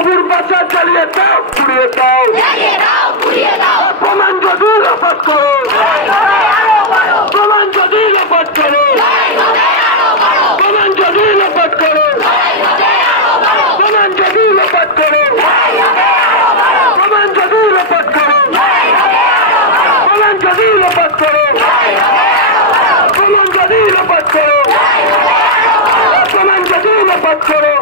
বুবুর বাচ্চা চালিয়ে দাও, পুড়িয়ে দাও, প্রমাণ যদি লোপাট করো, প্রমাণ যদি লোপাট করো, প্রমাণ যদি লোপাট করো, প্রমাণ যদি লোপাট করো, প্রমাণ যদি লোপাট করো, প্রমাণ যদি লোপাট করো, প্রমাণ যদি লোপাট করো, প্রমাণ যদি লোপাট করো,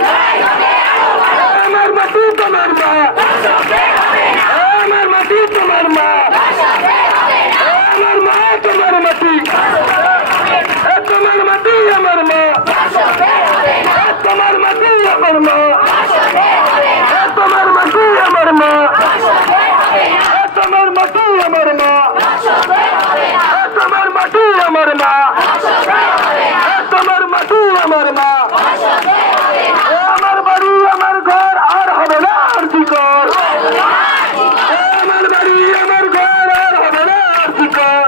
আমার মাটি তোমার মা, আমার মাটি তোমার মা, আমার মা তোমার মাটি, তোমার মাটি আমার মা, তোমার মাটি আমার মা, তোমার মাটি আমার মা, তোমার মাটি আমার মা, তোমার মাটি আমার মা, তোমার মাটি আমার মা, আমার বাড়ি আমার ঘর আর হবে না আরতি কর, আমার বাড়ি আমার ঘর আর হবে না আরতি কর,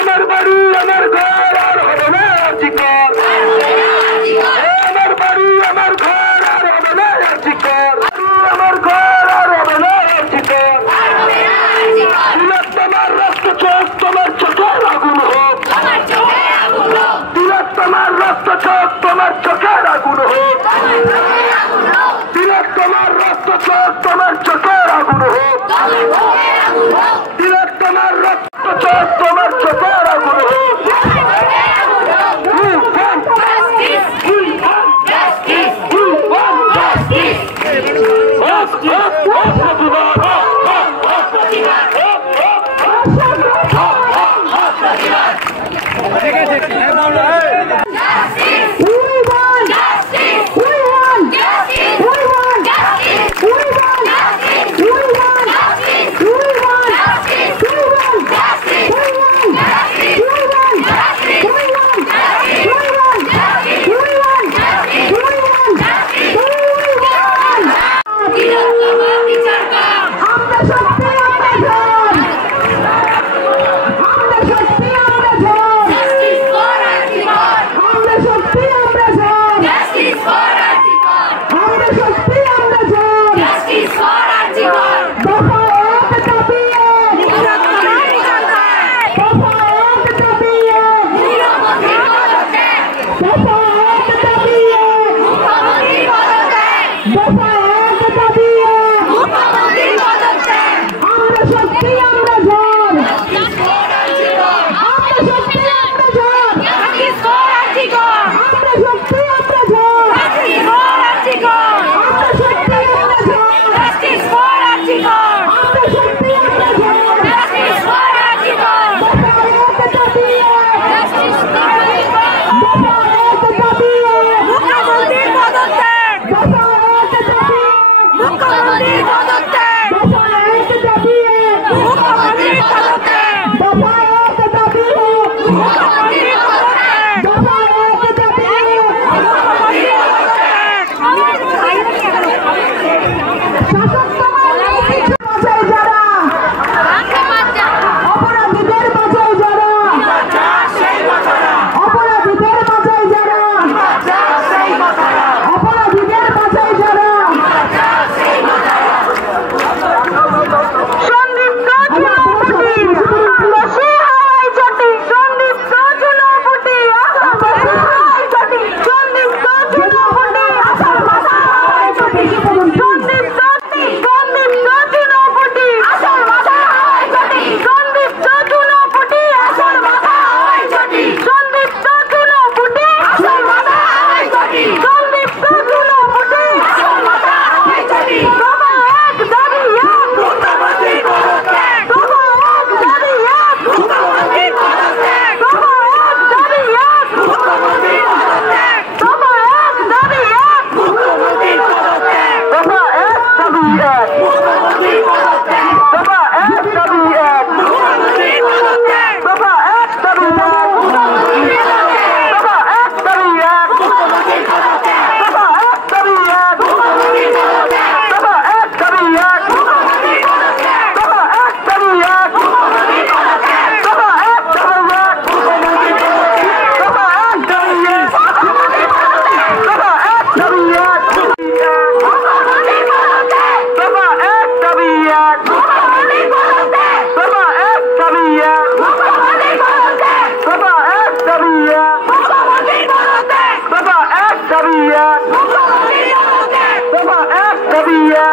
আমার বাড়ি আমার ঘর আর হবে না আরতি কর, আমার বাড়ি আমার ঘর আর হবে না আরতি কর, আমার ঘর আর হবে না আরতি কর, তোমার রক্ত চোখ তোমার চোখের আগুন হোক, তোমার রক্ত চোখ তোমার চোখের আগুন হোক, তোমার রক্ত চোখ তোমার চোখের আগুন হোক, তোমার রক্ত চোখ তোমার চোখের আগুন হোক, দিয়া